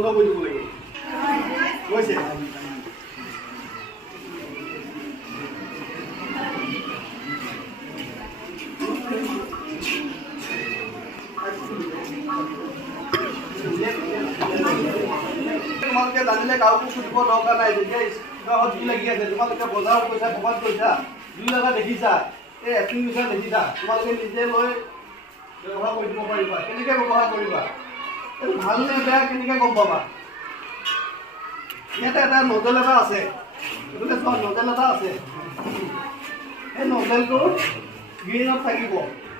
বন্ধ কৰি দিব লাগিব কৈছে তোমালোকে জানিলে কাউকে সুধিব দৰকাৰ নাই যেতিয়া গাঁৱত জুই লাগি আছে তোমালোকে বজাৰত গৈছা ক'ৰবাত গৈছা জুই লগা দেখিছা এই এক্সটিংগুইচাৰ দেখিছা তোমালোকে নিজে লৈ ব্যৱহাৰ কৰি দিব পাৰিবা কেনেকৈ ব্যৱহাৰ কৰিবা এইটো ভাল নে বেয়া কেনেকৈ গম পাবা ইয়াতে এটা নজেল এটা আছে এইটোকে চোৱা নজেল এটা আছে এই নজেলটো গ্ৰীণত থাকিব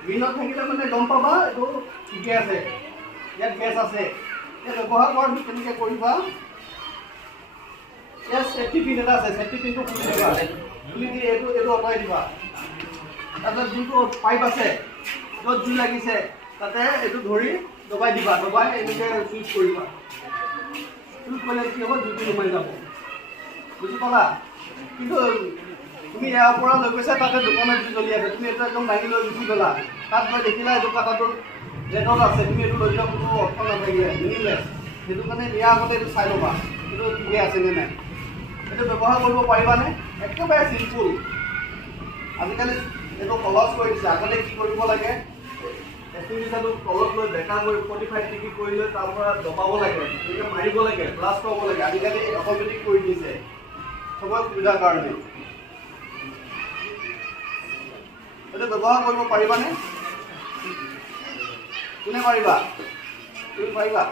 গ্ৰীণত থাকিলে মানে গম পাবা এইটো ঠিকে আছে ইয়াত গেছ আছে এই ব্যৱহাৰ কৰাটো কেনেকৈ কৰিবা ইয়াত ছেফটি পিন এটা আছে ছেফটি পিনটো খুলি দিবা খুলি দি এইটো আঁতৰাই দিবা তাৰপিছত যোনটো পাইপ আছে য'ত জুই লাগিছে তাতে এইটো ধৰি দবাই দিবা দবাই এনেকৈ চুইচ কৰিবা চুইচ কৰিলে কি হ'ব জুইটো নুমাই যাব বুজি পালা কিন্তু তুমি ইয়াৰ পৰা লৈ গৈছা তাতে দোকানত জুই জ্বলি আছে তুমি এইটো একদম দাঙি লৈ গুচি গ'লা তাত গৈ দেখিলা এইটো কাটাটো ৰেডত আছে তুমি এইটো লৈ যোৱা কোনো অৰ্থ নাথাকিলে নিনিলে সেইটো কাৰণে নিয়াৰ আগতে এইটো চাই ল'বা এইটো ঠিকে আছেনে নাই এইটো ব্যৱহাৰ কৰিব পাৰিবানে একেবাৰে চিম্পুল আজিকালি এইটো সহজ কৰি দিছে আগতে কি কৰিব লাগে এক্সটিংগুইচাৰটো তলত লৈ বেকা কৰি 45 ডিগ্ৰী কৰি লৈ তাৰ পৰা দবাব লাগে এনেকৈ মাৰিব লাগে ব্লাষ্ট কৰিব লাগে আজিকালি অট'মেটিক কৰি দিছে চবৰে সুবিধাৰ কাৰণে এইটো ব্যৱহাৰ কৰিব পাৰিবানে কোনে পাৰিবা তুমি পাৰিবা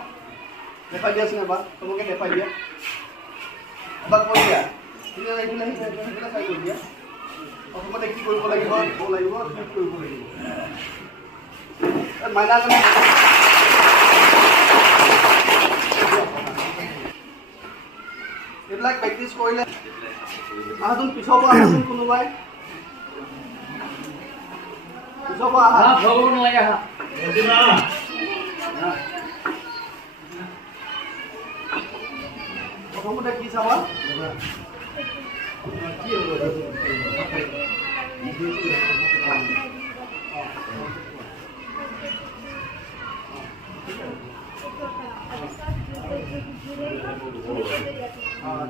দেখাই দিয়াচোন এবাৰ চবকে দেখাই দিয়া এবাৰ কৈ দিয়া এইফালে চাই কৰি দিয়া প্ৰথমতে কি কৰিব লাগিব চুইচ কৰিব লাগিব মাইনাজনে এইবিলাক প্ৰেক্টিচ কৰিলে আহাচোন পিছৰ পৰা আহাচোন কোনোবাই পিছৰ পৰা আহা প্ৰথমতে কি চাবা কি হ'ব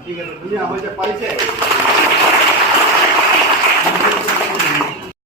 ঠিক আছে ধুনীয়া হৈছে পাৰিছে